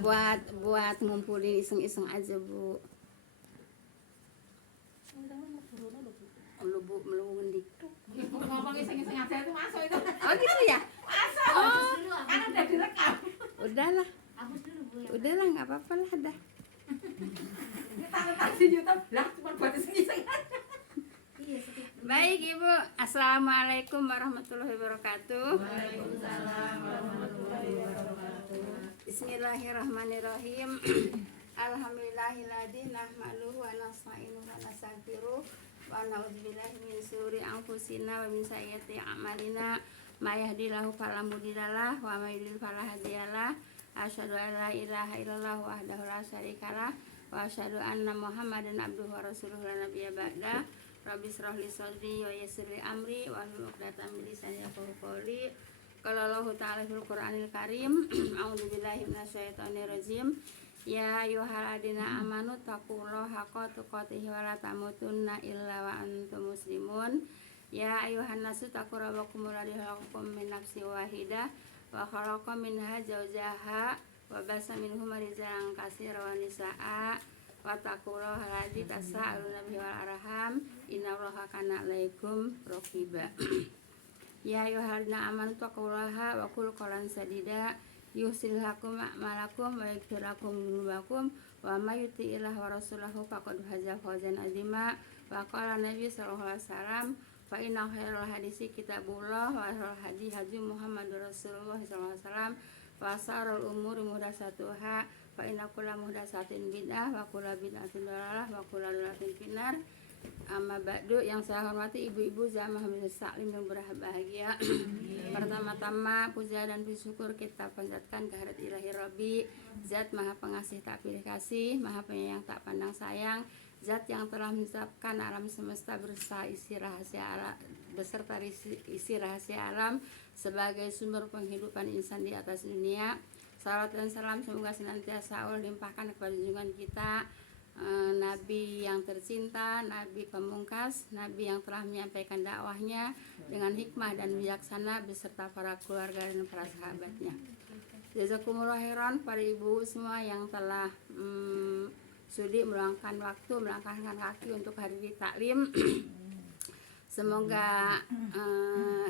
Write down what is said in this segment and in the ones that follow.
buat ngumpulin iseng-iseng aja Bu. Belum ngundik. Ibu ngomong iseng-iseng aja itu masuk itu. Oh gitu ya? Masuk. Oh. Kan udah direkam. Udahlah. Udahlah nggak apa-apa lah dah. Taruh di YouTube lah cuma buat iseng-iseng aja. Baik Ibu, Assalamualaikum warahmatullahi wabarakatuh. Waalaikumsalam warahmatullahi wabarakatuh. Bismillahirrahmanirrahim. Alhamdulillahilladzi nahmaduhu wa nasta'inuhu wa nastaghfiruh wa na'udzubillahi min syururi anfusina wa min sayyiati a'malina. May yahdihillahu fala mudhillalah wa may yudhlil fala hadiyalah. Asyhadu an la ilaha illallah wahdahu la syarikalah wa asyhadu anna Muhammadan abduhu wa rasuluhu la nabiyya ba'da. Rabbi shrah li sadri wa yassir li amri wa hlul 'uqdatam min lisani yafqahu qawli. Qala Allahu ta'ala fil Qur'anil Karim, a'udzu billahi minasyaitonir rajim. Ya ayyuhalladzina amanu taqullaha haqqa tuqatih wa la tamutunna illa wa antum muslimun. Ya ayyuhan nasu taqu rabbakum alladzi khalaqakum min nafsin wahidah wa khalaqa minha zawjaha wa basa minhuma rijalan katsiran wa nisaa'a wa taqullaha alladzi tasaaluna bihi wal arham innallaha kana 'alaikum raqiba. Ya ayyuhalladzina amanu taqullaha wa qul qawlan sadida yuslih lakum a'malakum wa yaghfir lakum dzunubakum wa may yuti'illah wa rasulahu faqad faza fawzan 'azima. Wa qala Nabi sallallahu alaihi wasallam fa inna khairal hadisi kitabullah wa khairal hadi hadi Muhammadur Rasulullah sallallahu alaihi wasallam wa syarrul umuri muhdatsatuha fa inna kulla muhdatsatin bid'ah wa kulla bid'atin dhalalah wa kulla dhalalatin finnar. Amma ba'du, yang saya hormati ibu-ibu jamaah muslim yang berbahagia. Pertama-tama puja dan bersyukur kita panjatkan kehadirat ilahi Rabbi, Zat maha pengasih tak pilih kasih, maha penyayang tak pandang sayang, Zat yang telah menciptakan alam semesta beserta isi rahasia alam sebagai sumber penghidupan insan di atas dunia. Salawat dan salam semoga senantiasa Allah limpahkan kepada junjungan kita, Nabi yang tercinta, Nabi pemungkas, Nabi yang telah menyampaikan dakwahnya dengan hikmah dan bijaksana beserta para keluarga dan para sahabatnya. Jazakumullah khairan para ibu semua yang telah sudi meluangkan waktu, melangkahkan kaki untuk hadiri taklim. Semoga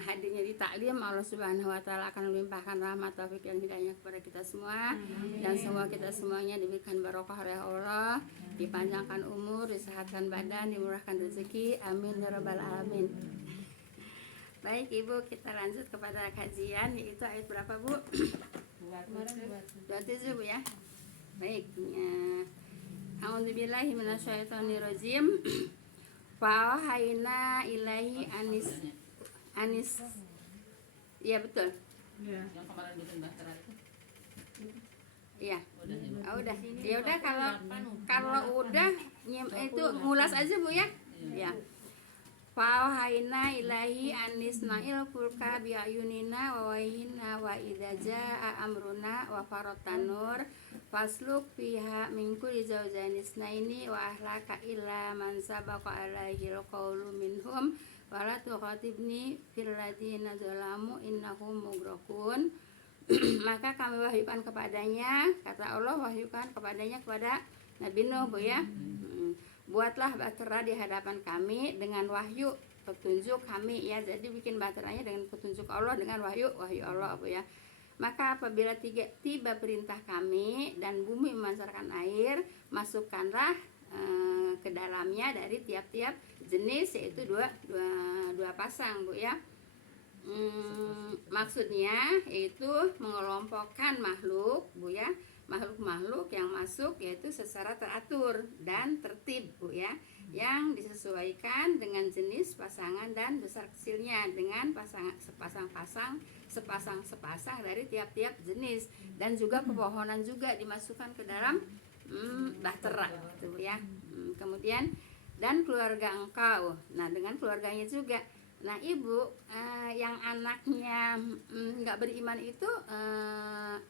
hadirnya di taklim Allah Subhanahu wa taala akan melimpahkan rahmat taufik dan hidayahnya kepada kita semua, dan semoga kita semuanya diberikan barokah oleh Allah, dipanjangkan umur, disehatkan badan, dimurahkan rezeki. Amin ya rabbal alamin. Baik Ibu, kita lanjut kepada kajian, yaitu ayat berapa Bu? 27 Bu ya. Baik. A'udzubillahi minasyaitonirrajim. Fa'auhayna ilaihi anis. Iya betul. Yang kemarin bikin bahtera itu. Iya. Oh, udah. Ya udah, kalau udah itu ngulas aja Bu ya. Ya. Fa'auhayna ilaihi anis na'il fulka bi ayunina wa wahina wa idza jaa amruna wa faratanur fasluk fiha min kulli zawjaini isnaini wa ahlaka illa man sabaqa alaihi alqawlu minhum wa la tuqatibni fil ladzina zalamu innahum mughraqun. Maka kami wahyukan kepadanya, kata Allah, wahyukan kepadanya kepada Nabi Nuh Bu ya. Buatlah bahtera di hadapan kami dengan wahyu petunjuk kami ya. Jadi bikin bahteranya dengan petunjuk Allah, dengan wahyu Allah Bu ya. Maka apabila tiba perintah kami dan bumi memancarkan air, masukkanlah ke dalamnya dari tiap-tiap jenis, yaitu dua pasang Bu ya. Maksudnya yaitu mengelompokkan makhluk Bu ya, makhluk-makhluk yang masuk yaitu secara teratur dan tertib Bu ya, yang disesuaikan dengan jenis pasangan dan besar kecilnya dengan sepasang dari tiap-tiap jenis, dan juga pepohonan juga dimasukkan ke dalam bahtera gitu ya. Kemudian dan keluarga engkau, nah dengan keluarganya juga. Nah Ibu, yang anaknya nggak beriman itu,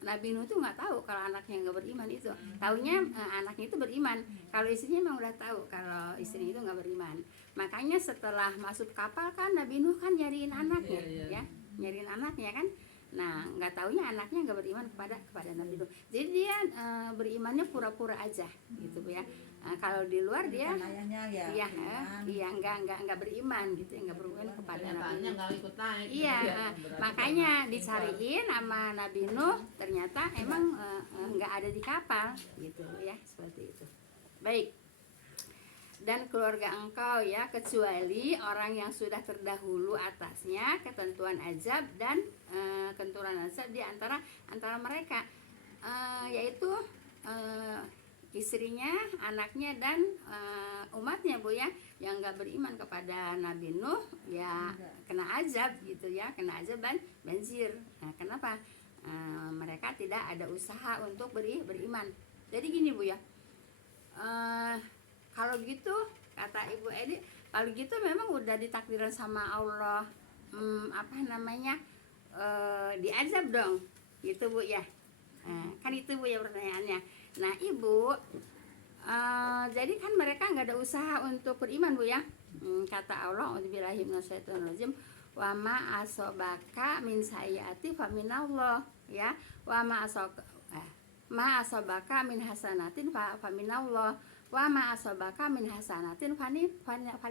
Nabi Nuh tuh nggak tahu kalau anaknya nggak beriman itu. Taunya anaknya itu beriman. Kalau istrinya memang udah tahu kalau istrinya itu nggak beriman. Makanya setelah masuk kapal kan Nabi Nuh kan nyariin anaknya, ya, nyariin anaknya kan. Nah, nggak taunya anaknya nggak beriman kepada Nabi Nuh. Jadi dia berimannya pura-pura aja gitu Bu ya. Kalau di luar dia Bukan ayahnya ya. iya beriman. iya nggak beriman gitu, nggak beriman kepada Nabi Kenyataannya Nuh. nggak ikut naik. Iya, Berarti makanya karena dicariin sama Nabi Nuh, ternyata emang nggak ada di kapal gitu ya, seperti itu. Baik. Dan keluarga engkau ya, kecuali orang yang sudah terdahulu atasnya ketentuan azab dan ketentuan azab di antara mereka, yaitu istrinya, anaknya dan umatnya Bu ya, yang nggak beriman kepada Nabi Nuh ya kena azab gitu ya, kena azab dan banjir. Nah, kenapa? Mereka tidak ada usaha untuk beriman. Jadi gini Bu ya, kalau gitu kata Ibu Edi, kalau gitu memang udah ditakdiran sama Allah, apa namanya, diazab dong gitu Bu ya. Kan itu Bu ya pertanyaannya. Nah Ibu, jadi kan mereka nggak ada usaha untuk beriman Bu ya. Kata Allah, auzubillahi minasyaitonirrajim, wa ma asobaka min sayyiati fa minallah ya, wa ma asobaka min hasanatin fa minallah, wa ma asobaka min hasanatin fali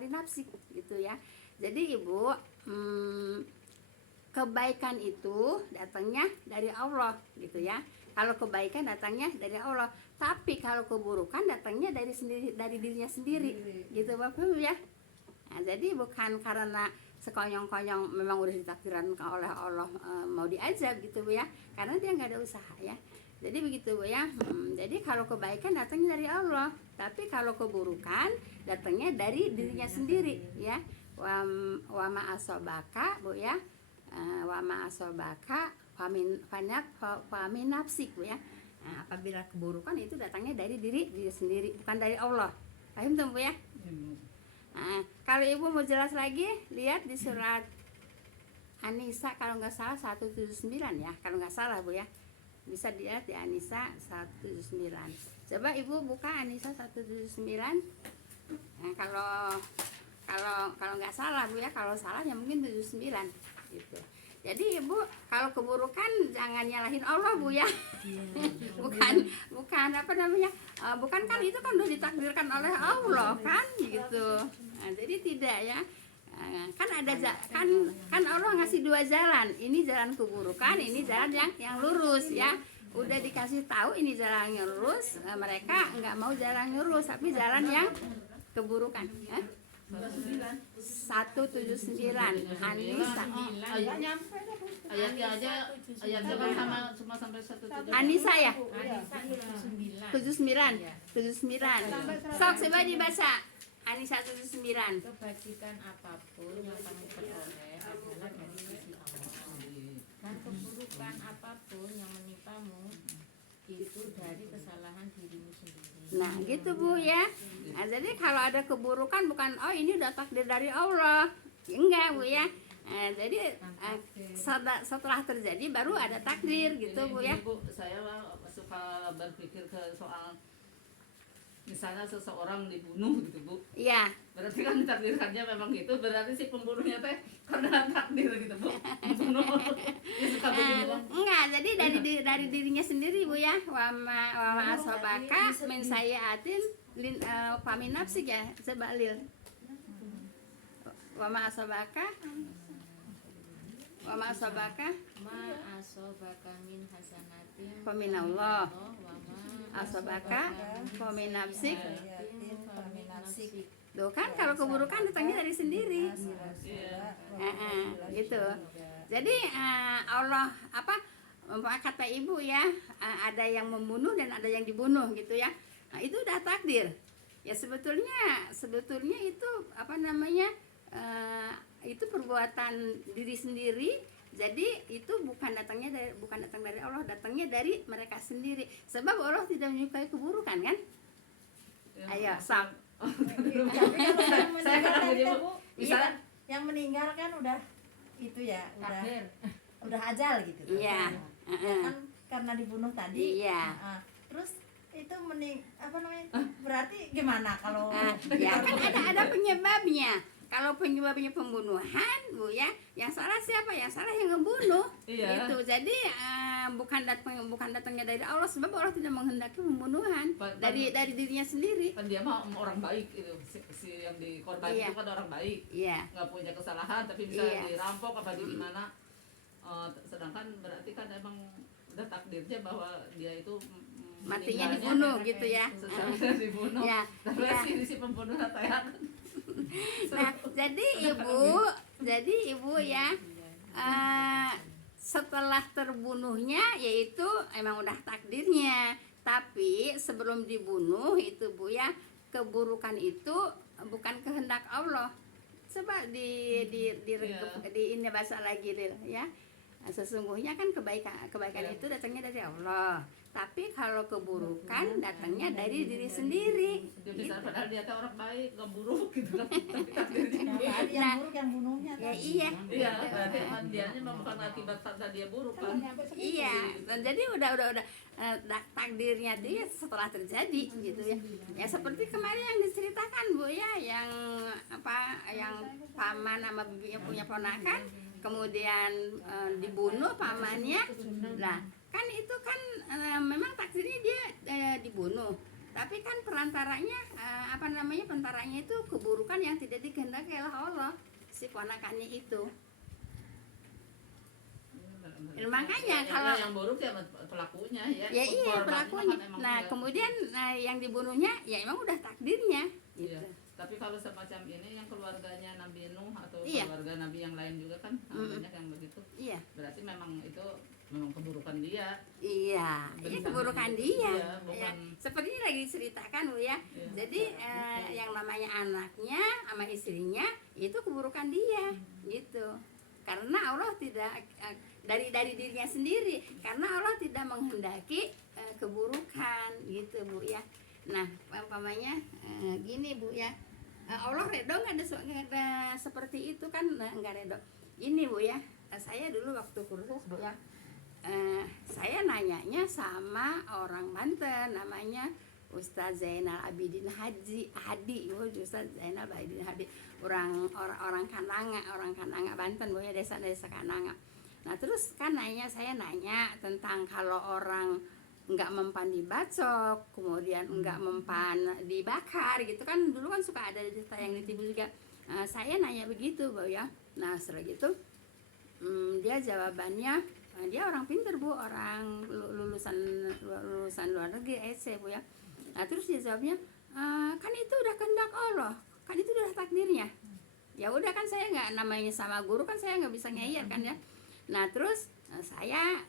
nafsik gitu ya. Jadi Ibu, kebaikan itu datangnya dari Allah gitu ya. Kalau kebaikan datangnya dari Allah, tapi kalau keburukan datangnya dari dirinya sendiri gitu Bapak Ibu ya. Nah, jadi bukan karena sekonyong-konyong memang udah ditakdirkan oleh Allah mau diazab gitu Bu ya, karena dia nggak ada usaha ya. Jadi begitu Bu ya. Jadi kalau kebaikan datangnya dari Allah, tapi kalau keburukan datangnya dari dirinya sendiri ya. Wa ma asobaka Bu ya, wa ma asobaka famin nafsik Bu ya. Nah, apabila keburukan itu datangnya dari diri sendiri, bukan dari Allah. Paham tuh Bu ya? Nah, kalau Ibu mau jelas lagi, lihat di surat An-Nisa kalau nggak salah 179 ya, kalau nggak salah Bu ya. Bisa dilihat di An-Nisa 179. Coba Ibu buka An-Nisa 179. Nah, kalau nggak salah Bu ya, kalau salah ya mungkin 79 gitu. Jadi Ibu kalau keburukan jangan nyalahin Allah Bu ya. bukan apa namanya, bukan kan itu kan udah ditakdirkan oleh Allah kan gitu. Nah, jadi tidak ya. Kan ada kan Allah ngasih dua jalan, ini jalan keburukan, ini jalan yang lurus ya. Udah dikasih tahu ini jalan yang lurus, mereka nggak mau jalan yang lurus tapi jalan yang keburukan ya. 179 An-Nisa. Ayatnya aja ayatnya kan sama sampai 179. An-Nisa ya? Anissa 79. 79. Sok coba dibaca. An-Nisa 79. Kebajikan apapun yang kamu peroleh adalah dari sisi Allah. Dan keburukan apapun yang menimpamu itu dari kesalahan dirimu sendiri. Nah gitu Bu ya. Nah, jadi kalau ada keburukan bukan oh ini udah takdir dari Allah, enggak Bu ya. Nah, jadi setelah terjadi baru ada takdir gitu Bu ya. Bu, saya suka berpikir ke soal misalnya seseorang dibunuh gitu Bu. Iya. Berarti kan takdirkannya memang gitu, berarti si pembunuhnya teh karena takdir gitu Bu. Membunuh. Dia suka begitu. Enggak, jadi dari dirinya sendiri Bu ya. Wa ma asobaka min sayyiatin famin nafsik ya, coba lil. Wa ma asobaka Ma asobaka min hasanatin famin Allah. wa ma Asobaka famin nafsik. Famin nafsik. Tuh kan kalau keburukan datangnya dari sendiri. Gitu. Jadi Allah apa kata Ibu ya, ada yang membunuh dan ada yang dibunuh gitu ya. Nah, itu udah takdir. Ya sebetulnya itu apa namanya? Itu perbuatan diri sendiri. Jadi itu bukan datang dari Allah, datangnya dari mereka sendiri. Sebab Allah tidak menyukai keburukan kan? Ayo, sok. Saya kadang begini Bu. Misalnya yang meninggal kan udah itu ya, udah ajal gitu. Iya. Kan karena dibunuh tadi. Iya. Terus itu apa namanya? Berarti gimana kalau Ya kan ada penyebabnya. kalau penyebabnya pembunuhan Bu ya, yang salah siapa? Yang salah yang ngebunuh. Iya. Gitu. Jadi bukan datangnya dari Allah, sebab Allah tidak menghendaki pembunuhan dari dirinya sendiri. Kan dia mah orang baik itu, si yang dikorban Iya. itu kan orang baik, Iya. nggak punya kesalahan, tapi bisa Iya. dirampok apa di mana. Sedangkan berarti kan emang udah takdirnya bahwa dia itu Matinya meninggalnya dibunuh gitu ya. sesuai dibunuh. Ya, Tapi ya. si pembunuh ya. Nah, jadi ibu ya, setelah terbunuhnya yaitu emang udah takdirnya. Tapi sebelum dibunuh itu Bu ya, keburukan itu bukan kehendak Allah. Coba di ini bahasa lagi ya. Sesungguhnya kan kebaikan itu datangnya dari Allah. Tapi kalau keburukan datangnya dari diri sendiri. Dia bisa padahal dia tuh orang baik, nggak buruk gitu kan. Tapi takdirnya Nah, tadi yang buruk yang bunuhnya Ya kan. iya. iya, berarti dianya memang bukan akibat tanda dia buruk kan. Iya, dan jadi udah takdirnya dia setelah terjadi gitu ya. Ya seperti kemarin yang diceritakan Bu ya, yang paman sama bibinya punya ponakan, kemudian dibunuh pamannya. Nah, kan itu kan memang takdirnya dia dibunuh. Tapi kan perantaranya pentaranya itu keburukan yang tidak dikehendaki oleh Allah, si ponakannya itu. Makanya kalau yang buruk ya pelakunya ya. ya iya Korbannya pelakunya. kan emang Nah dia. kemudian yang dibunuhnya ya emang udah takdirnya. Gitu. Iya. Tapi kalau semacam ini yang keluarganya Nabi Nuh atau Iya. keluarga Nabi yang lain juga kan banyak yang begitu. Iya, Berarti memang itu memang keburukan dia. iya, Benar. keburukan dia. Iya, bukan. Ya, seperti ini lagi diceritakan Bu ya. Iya. Jadi yang namanya anaknya sama istrinya itu keburukan dia, gitu. Karena Allah tidak dari dirinya sendiri, karena Allah tidak menghendaki keburukan, gitu Bu ya. Nah, umpamanya gini Bu ya. Allah redo nggak ada seperti itu kan, nggak redo. Ini Bu ya, saya dulu waktu kursus Bu ya, saya nanyanya sama orang Banten, namanya Ustaz Zainal Abidin Hadi, Ustaz Zainal Abidin Hadi, orang Kananga Banten Bu ya, desa Kananga. Nah terus kan saya nanya tentang kalau orang nggak mempan dibacok, kemudian nggak mempan dibakar gitu kan, dulu kan suka ada tayang di TV juga. Saya nanya begitu Bu ya. Nah setelah gitu dia jawabannya, dia orang pinter Bu, orang lulusan luar negeri EC Bu ya. Nah terus dia jawabnya, kan itu udah kehendak Allah, kan itu udah takdirnya. Ya udah kan saya nggak, namanya sama guru kan saya nggak bisa ngeyel kan ya. Nah terus saya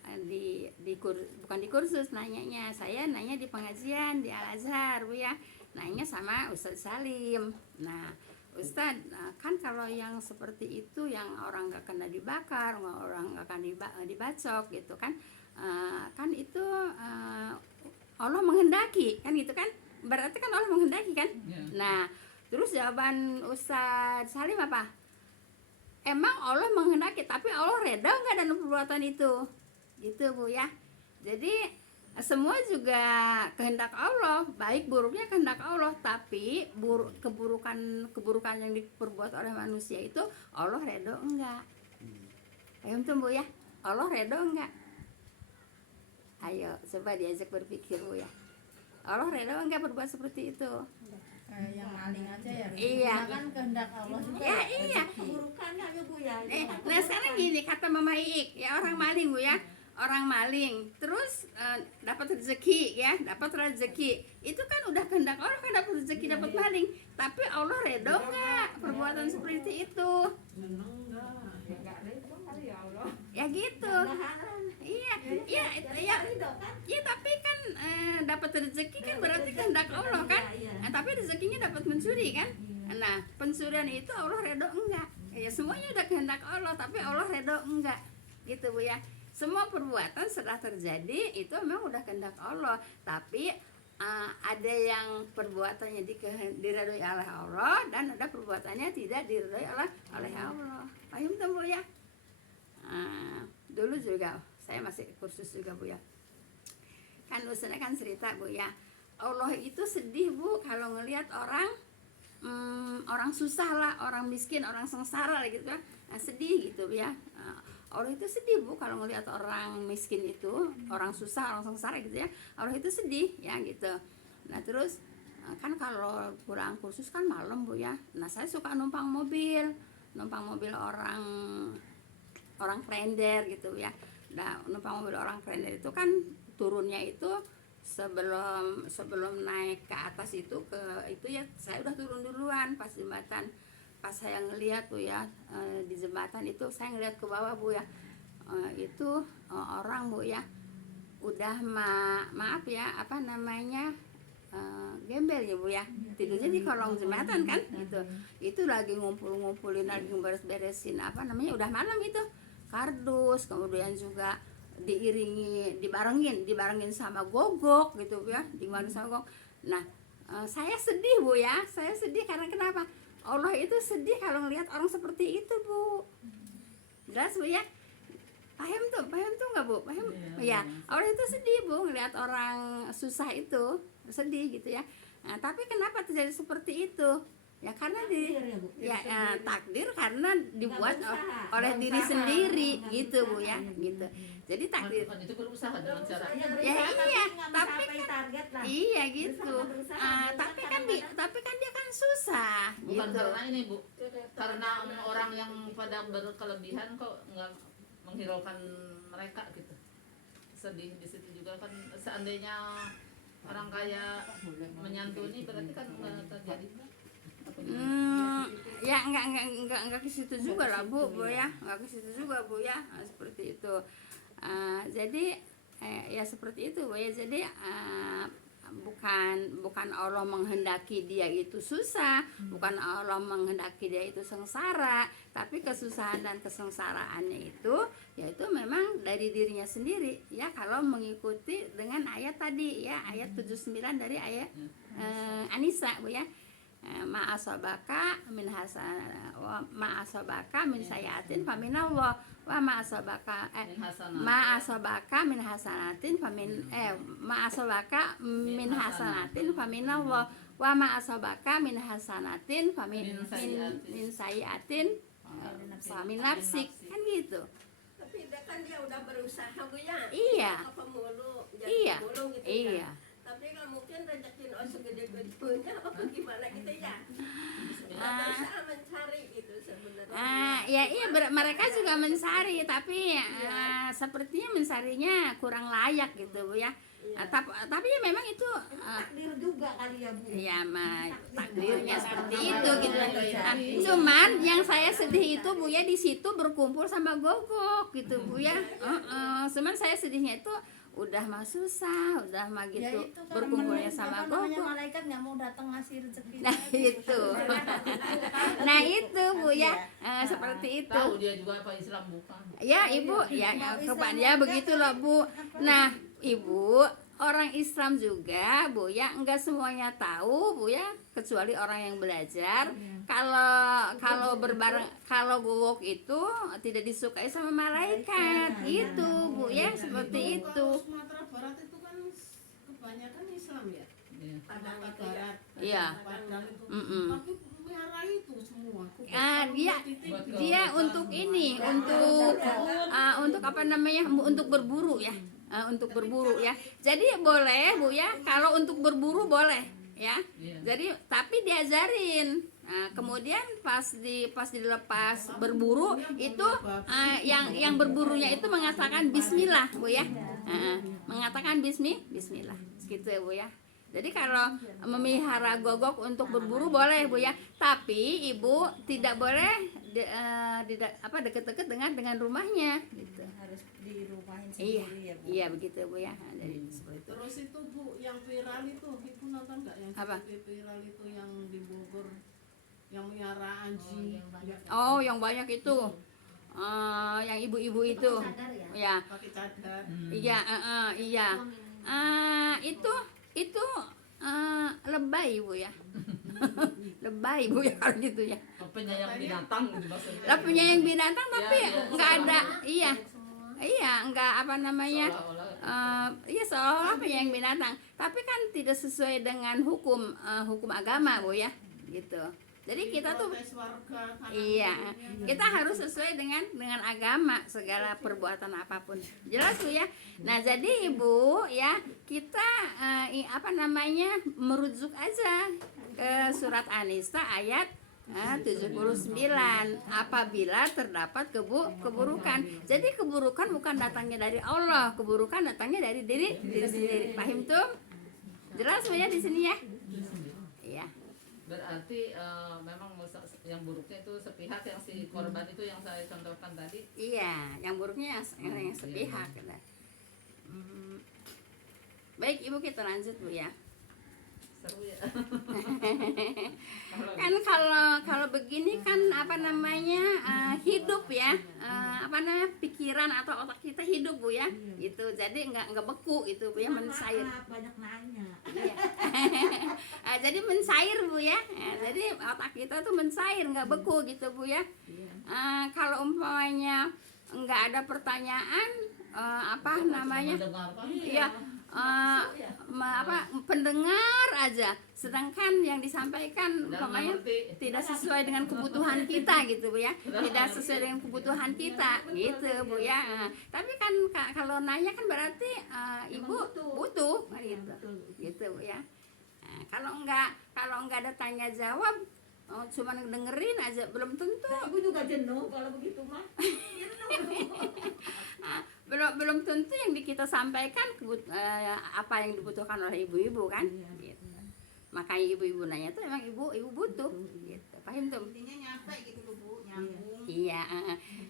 bukan di kursus nanyanya, saya nanya di pengajian di Al Azhar Bu ya, nanya sama Ustadz Salim. Nah Ustadz, kan kalau yang seperti itu yang orang nggak kena dibakar, orang nggak akan dibacok gitu kan, kan itu Allah menghendaki kan gitu kan, berarti kan Allah menghendaki kan. Iya. Nah terus jawaban Ustadz Salim apa? Emang Allah menghendaki, tapi Allah reda nggak dalam perbuatan itu, gitu Bu ya. Jadi semua juga kehendak Allah, baik buruknya kehendak Allah, tapi keburukan yang diperbuat oleh manusia itu Allah redo enggak? Ayo Bu ya, Allah redo enggak? Ayo coba diajak berpikir Bu ya, Allah redo enggak berbuat seperti itu? Kayak yang maling aja ya. Iya. Kan kehendak Allah juga. Ya iya. Keburukannya ya Bu ya. Nah sekarang gini kata Mama Iik, ya orang maling Bu ya, orang maling terus dapat rezeki ya, dapat rezeki itu kan udah kehendak Allah kan, dapat rezeki dapat maling, tapi Allah redo nggak perbuatan seperti itu? Ya gitu. Iya, iya tapi kan dapat rezeki kan berarti kehendak Allah kan. Nah, tapi rezekinya dapat mencuri kan. Nah pencurian itu Allah redo enggak? Ya semuanya udah kehendak Allah, tapi Allah redo enggak? Gitu Bu ya. Semua perbuatan setelah terjadi itu memang udah kehendak Allah, tapi ada yang perbuatannya diridhoi oleh Allah dan ada perbuatannya tidak diridhoi oleh Allah. Paham tuh Bu ya? Dulu juga saya masih kursus juga Bu ya. Kan Ustaznya kan cerita Bu ya, Allah itu sedih Bu kalau ngelihat orang orang susah lah, orang miskin, orang sengsara lah gitu kan. Nah, sedih gitu ya. Allah itu sedih Bu kalau ngelihat orang miskin itu, orang susah, orang sengsara gitu ya. Allah itu sedih ya gitu. Nah terus kan kalau pulang kursus kan malam Bu ya. Nah saya suka numpang mobil orang klender gitu ya. Nah numpang mobil orang klender itu kan turunnya itu sebelum naik ke atas itu ya saya udah turun duluan pas jembatan. Pas saya ngelihat Bu ya, di jembatan itu saya ngelihat ke bawah Bu ya, itu orang Bu ya udah maaf ya apa namanya, gembel ya Bu ya, tidurnya di kolong jembatan kan gitu. Itu lagi ngumpulin, lagi beres-beresin apa namanya, udah malam itu, kardus, kemudian juga dibarengin sama gogok gitu ya, dibarengin sama gogok. Nah saya sedih Bu ya, saya sedih karena kenapa? Allah itu sedih kalau ngelihat orang seperti itu Bu. Jelas Bu ya? Paham tuh nggak Bu? Paham? Ya, Allah itu sedih Bu ngelihat orang susah itu, sedih gitu ya. Nah, tapi kenapa terjadi seperti itu? Ya karena takdir karena dibuat oleh diri sendiri gitu Bu ya, gitu. Jadi takdir. Bukan itu berusaha dengan cara. Ya iya, tapi kan target lah. iya gitu. Tapi kan dia kan susah. Bukan gitu. karena ini Bu, karena orang yang pada berkelebihan kok nggak menghiraukan mereka gitu. Sedih di situ juga kan, seandainya orang kaya menyantuni berarti kan nggak terjadi. Ya enggak ke situ juga lah Bu ya, enggak ke situ juga Bu ya, seperti itu. Jadi ya seperti itu Bu ya. Jadi bukan Allah menghendaki dia itu susah, bukan Allah menghendaki dia itu sengsara, tapi kesusahan dan kesengsaraannya itu yaitu memang dari dirinya sendiri ya, kalau mengikuti dengan ayat tadi ya, ayat 79 dari ayat An-Nisa Bu ya. Ma'asabaka min sayatin faminallah wa ma'asabaka min hasanatin faminallah wa ma'asabaka min hasanatin min sayatin famin nafsik kan gitu. Tapi kan dia udah berusaha Bu ya. Iya. Pemulung, Iya. pemulung gitu Iya. kan. Tapi kan mungkin rezeki segede-gedenya apa gimana gitu ya. Berusaha mencari itu sebenarnya. Ya iya mereka juga mencari, tapi sepertinya mencarinya kurang layak gitu Bu ya. Tapi ya memang itu Takdir juga kali ya Bu. ya takdirnya seperti itu gitu. Cuman yang saya sedih itu Bu ya, di situ berkumpul sama gogok gitu Bu ya. Cuman saya sedihnya itu udah mah susah, udah mah gitu berkumpulnya sama gogok. Malaikat nggak mau datang ngasih rezeki. Nah itu Bu ya, seperti itu. Tahu dia juga apa Islam bukan. Ya Ibu, ya kepada begitu loh Bu. Nah Ibu, orang Islam juga Bu ya, enggak semuanya tahu Bu ya, kecuali orang yang belajar. Kalau gowok itu tidak disukai sama malaikat gitu Bu ya, seperti itu. Sumatera Barat itu kan kebanyakan Islam ya. Padang itu ya. Barat. Iya. Padang itu. Mm-mm. Tapi merah itu semua. Dia untuk ini, untuk apa namanya, untuk berburu ya. Untuk berburu ya. Jadi boleh Bu ya, kalau untuk berburu boleh ya. Jadi tapi diajarin. Nah, kemudian pas dilepas berburu itu yang berburunya itu mengatakan bismillah Bu ya. Mengatakan bismillah gitu ya Bu ya. Jadi kalau memelihara gogok untuk berburu boleh Bu ya. Tapi Ibu tidak boleh deket-deket dengan rumahnya gitu. Harus dirumahin Iya, sendiri ya Bu. iya begitu Bu ya. Jadi seperti itu. Terus itu Bu yang viral itu, Ibu nonton nggak yang Apa? viral itu yang di Bogor yang melihara anjing? Oh, yang banyak itu. Yang ibu-ibu itu. Ya. Pakai cadar. Iya, iya. Itu lebay Bu ya. Lebay Bu ya kalau gitu ya. Penyayang binatang gitu maksudnya. Lah penyayang binatang tapi Iya, nggak ada. Iya, nggak apa namanya. Iya seolah penyayang binatang. Tapi kan tidak sesuai dengan hukum agama Bu ya. Gitu. Jadi kita tuh Protes warga, kanan iya, kirinya. kita harus sesuai dengan agama segala perbuatan apapun. Jelas Bu ya. Nah, jadi Ibu ya, kita merujuk aja ke surat An-Nisa ayat 79, apabila terdapat keburukan. Jadi keburukan bukan datangnya dari Allah, keburukan datangnya dari diri sendiri. Paham tuh? Jelas Bu ya di sini ya? Iya. Berarti memang yang buruknya itu sepihak, yang si korban itu yang saya contohkan tadi. Iya, yang buruknya yang sepihak. Gitu. Baik Ibu, kita lanjut Bu ya. Seru ya. Kan kalau begini kan hidup ya, pikiran atau otak kita hidup Bu ya, gitu. Jadi nggak beku itu Bu ya, mencair. Banyak nanya. Iya. Jadi mencair Bu ya. Jadi otak kita tuh mencair, nggak beku gitu Bu ya. Kalau umpamanya nggak ada pertanyaan, Mendengarkan. iya, pendengar aja, sedangkan yang disampaikan umpamanya tidak sesuai dengan kebutuhan kita gitu Bu ya, tidak sesuai dengan kebutuhan kita gitu Bu ya. Tapi kan kalau nanya kan berarti Ibu butuh gitu Bu ya. Kalau enggak ada tanya jawab, cuma dengerin aja belum tentu. Ibu juga jenuh kalau begitu mah. Belum tentu yang kita sampaikan apa yang dibutuhkan oleh ibu-ibu kan. Gitu. Makanya ibu-ibu nanya tuh emang ibu butuh gitu. Paham tuh? Intinya nyampe gitu Bu, nyambung. Iya.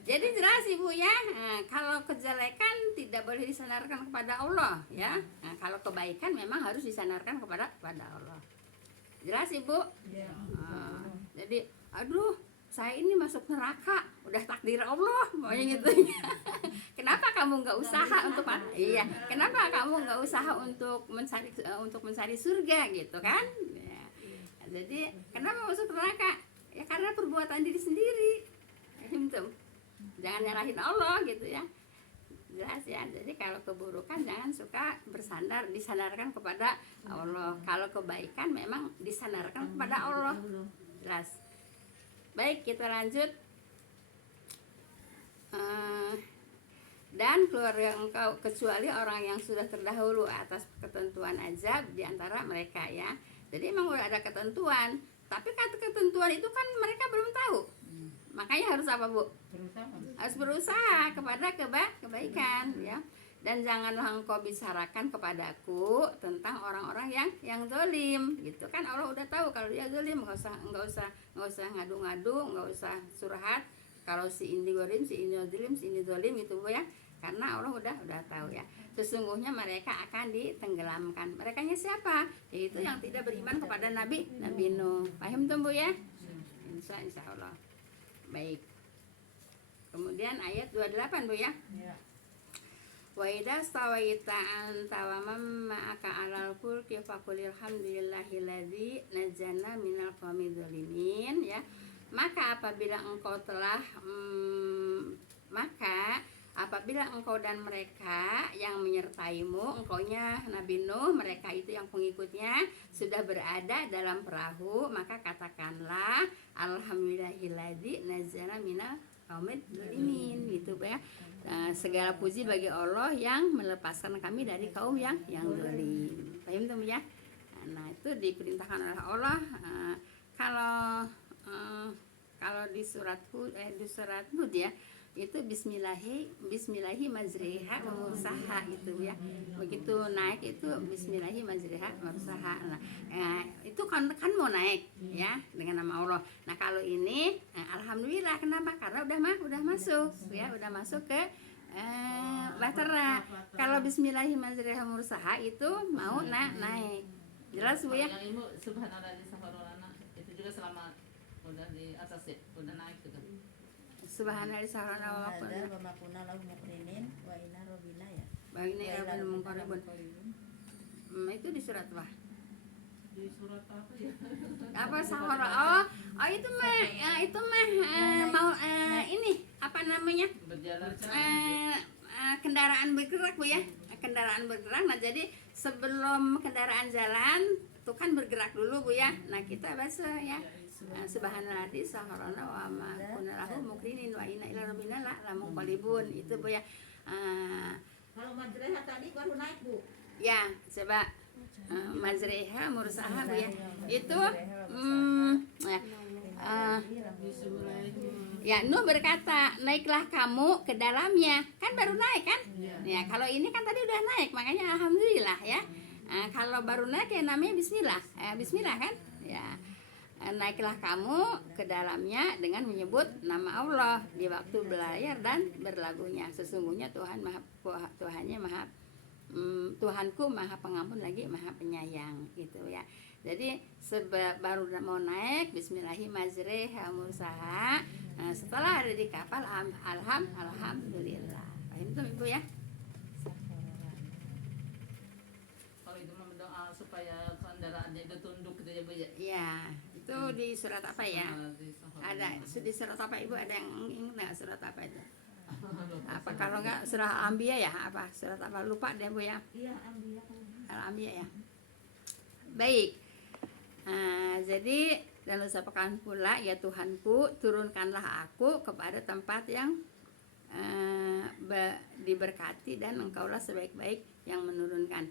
Jadi jelas Ibu ya, kalau kejelekan tidak boleh disandarkan kepada Allah ya. Kalau kebaikan memang harus disandarkan kepada Allah. Jelas Ibu? Iya. Jadi aduh, saya ini masuk neraka, udah takdir Allah, pokoknya gitu. Kenapa kamu nggak usaha untuk iya? Kenapa kamu nggak usaha untuk mencari surga gitu kan? Ya. Jadi kenapa masuk neraka? Ya karena perbuatan diri sendiri. Gitu. Jangan nyalahin Allah gitu ya. Jelas ya. Jadi kalau keburukan jangan suka disandarkan kepada Allah. Kalau kebaikan memang disandarkan kepada Allah. Jelas. Baik, kita lanjut. Dan keluarga engkau kecuali orang yang sudah terdahulu atas ketentuan azab di antara mereka ya. Jadi emang udah ada ketentuan, tapi kata ketentuan itu kan mereka belum tahu. Makanya harus apa Bu? Harus berusaha kepada kebaikan ya. Dan janganlah engkau bicarakan kepadaku tentang orang-orang yang zalim gitu kan. Allah udah tahu kalau dia zalim, nggak usah ngadu-ngadu, nggak usah surhat kalau si ini zalim, si ini zalim itu Bu ya. Karena Allah udah tahu ya. Sesungguhnya mereka akan ditenggelamkan. Merekanya siapa? Yaitu yang tidak beriman kepada Nabi Nuh. Paham tuh Bu ya? Insya Allah. Baik. Kemudian ayat 28 Bu ya. Wa idza stawaita anta wa man ma'aka 'alal fulki faqul alhamdulillahilladzi najjana minal qaumidz zalimin ya. Maka apabila engkau dan mereka yang menyertaimu, engkaunya Nabi Nuh, mereka itu yang pengikutnya sudah berada dalam perahu, maka katakanlah alhamdulillahilladzi najjana minal qaumidz zalimin gitu ya. Segala puji bagi Allah yang melepaskan kami dari kaum yang zalim. Paham tuh ya? Nah, itu diperintahkan oleh Allah. Kalau di surat Hud ya, itu bismillahi majriha wa mursaha gitu ya. Begitu naik itu bismillahi majriha wa mursaha. Nah, itu kan mau naik ya dengan nama Allah. Nah, kalau ini alhamdulillah, kenapa? Karena udah masuk ya, udah masuk ke bahtera. Kalau bismillahi majriha wa mursaha itu mau naik. Jelas Bu ya? Yang ibu subhanallah di safarolana itu juga selama udah di atas ya, udah naik juga. Subhanallah sarana wa Ada wa makuna lahu muqrinin wa inna rabbina ya. Bagini rabbil munqaribun. Itu di surat apa? Di surat apa ya? Apa sahara? Oh itu mah mau ini apa namanya? Berjalan. Kendaraan bergerak Bu ya. Kendaraan bergerak. Nah, jadi sebelum kendaraan jalan tuh kan bergerak dulu Bu ya. Nah, kita baca ya. Subhanalladzi saharana wa ma kunna lahu muqrinin wa inna ila rabbina lamunqalibun. Itu Bu ya. Kalau majreha tadi baru naik Bu. Ya, coba majreha mursaha Bu ya. Itu ya Nuh berkata, naiklah kamu ke dalamnya. Kan baru naik kan? Ya, kalau ini kan tadi udah naik, makanya alhamdulillah ya. Kalau baru naik ya namanya bismillah. Bismillah kan? Ya. Naiklah kamu ke dalamnya dengan menyebut nama Allah di waktu berlayar dan berlabuhnya. Sesungguhnya Tuhanku maha pengampun lagi maha penyayang gitu ya. Jadi baru mau naik bismillahirrahmanirrahim. Setelah ada di kapal alhamdulillah. Paham tuh Ibu ya? Kalau itu mau berdoa supaya kendaraannya itu tunduk gitu ya Bu ya. Iya, itu di surat apa ya? Ada di surat apa Ibu? Ada yang ingat nggak surat apa itu? Apa kalau nggak surah Al-Anbiya ya? Apa surat apa? Lupa deh Bu ya. Iya, Anbiya. Al-Anbiya ya. Baik. Jadi dan usahakan pula ya Tuhanku, turunkanlah aku kepada tempat yang diberkati dan engkaulah sebaik-baik yang menurunkan.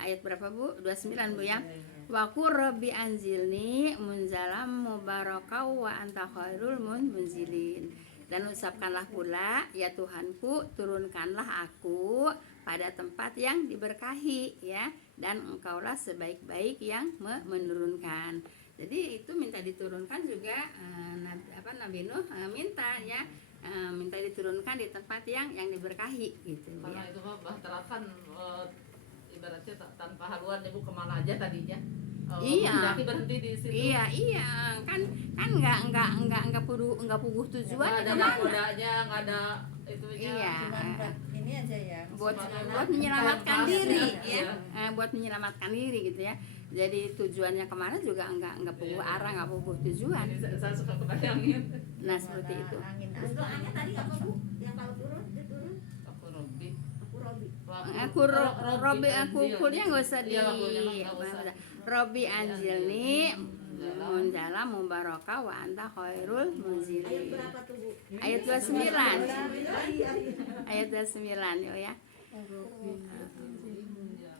Ayat berapa Bu? 29 Bu ya. Wa qur rabbi anzilni munzalam mubarakau wa anta khairul munzilin. Dan ucapkanlah pula ya Tuhanku, turunkanlah aku pada tempat yang diberkahi ya, dan engkaulah sebaik-baik yang menurunkan. Jadi itu minta diturunkan juga Nabi Nuh minta ya, minta diturunkan di tempat yang diberkahi gitu Karena ya. itu mah bahkan ibaratnya tanpa haluan Ibu kemana aja tadinya. Iya. Berhenti di situ. Iya kan nggak puguh tujuan Nggak ada kemana. nakodanya, nggak ada itunya. Iya. Cuman ini aja ya. buat Semangat. menyelamatkan Pas, diri ya. ya, buat menyelamatkan diri gitu ya. Jadi tujuannya kemana juga nggak puguh arah, nggak puguh tujuan. Jadi saya suka kebayangin. Nah seperti itu. Angin Terus doanya tadi apa Bu? Yang kalau turun, dia turun. Aku Robi. Aku Robi. Aku kuliah nggak usah di Iya, nggak usah. Robi Anjilni Munjala Mubaraka wa anta khairul Ayat munzilin. berapa tuh Bu? Ayat 29. Iya. Ayat 29 ya.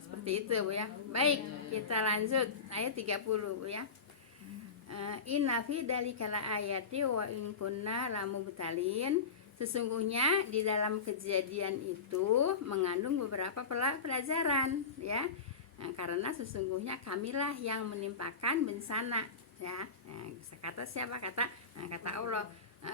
Seperti itu Bu ya. Baik, kita lanjut ayat 30 Bu ya. Inna fi dzalika laayati wa in kunna lamubtalin. Sesungguhnya di dalam kejadian itu mengandung beberapa pelajaran ya. Karena sesungguhnya kamilah yang menimpakan bencana ya. Kata siapa? Kata Allah.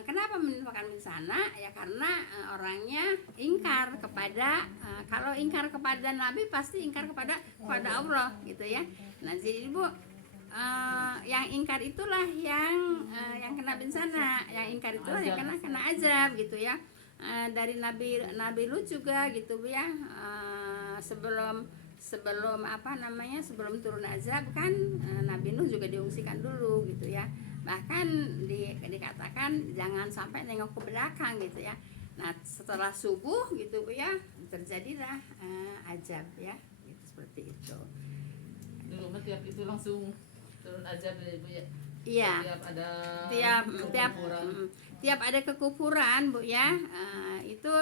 Kenapa menimpakan bencana? Ya karena orangnya ingkar kepada kalau ingkar kepada Nabi pasti ingkar kepada Allah gitu ya. Nah jadi Ibu, yang ingkar itulah yang kena bencana, yang ingkar itulah yang kena azab gitu ya. Dari Nabi Lut juga gitu Bu ya. Sebelum sebelum turun azab kan Nabi Nuh juga diungsikan dulu gitu ya. Bahkan dikatakan jangan sampai nengok ke belakang gitu ya. Nah setelah subuh gitu Bu ya, terjadilah azab ya, gitu, seperti itu. Dulu mah tiap itu langsung turun azab ya Bu ya. Iya. Tiap ada kekufuran Bu ya, itu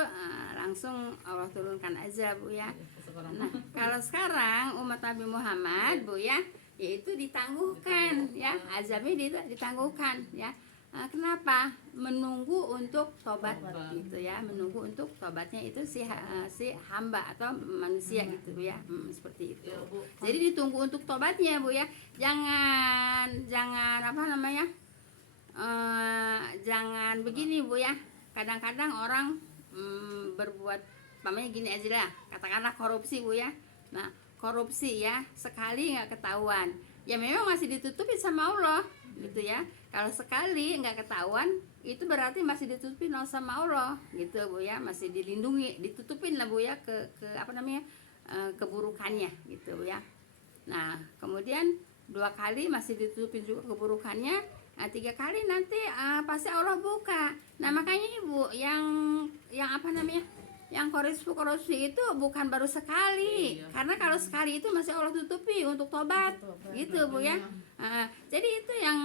langsung Allah turunkan azab Bu ya. Nah kalau sekarang umat Nabi Muhammad Bu ya, yaitu ditangguhkan ya, azabnya ditangguhkan ya. Kenapa? Menunggu untuk tobat gitu ya, menunggu untuk tobatnya itu si hamba atau manusia gitu Bu ya. Seperti itu. Jadi ditunggu untuk tobatnya Bu ya. Jangan jangan begini Bu ya. Kadang-kadang orang berbuat gini aja lah, katakanlah korupsi Bu ya. Nah korupsi ya sekali nggak ketahuan ya memang masih ditutupin sama Allah gitu ya. Kalau sekali nggak ketahuan itu berarti masih ditutupin sama Allah gitu Bu ya, masih dilindungi, ditutupin lah Bu ya ke keburukannya gitu Bu ya. Nah kemudian 2 kali masih ditutupin juga keburukannya. Nah 3 kali nanti pasti Allah buka. Nah makanya Ibu yang korupsi itu bukan baru sekali. Karena kalau sekali itu masih Allah tutupi untuk tobat gitu Bu ya. Jadi itu yang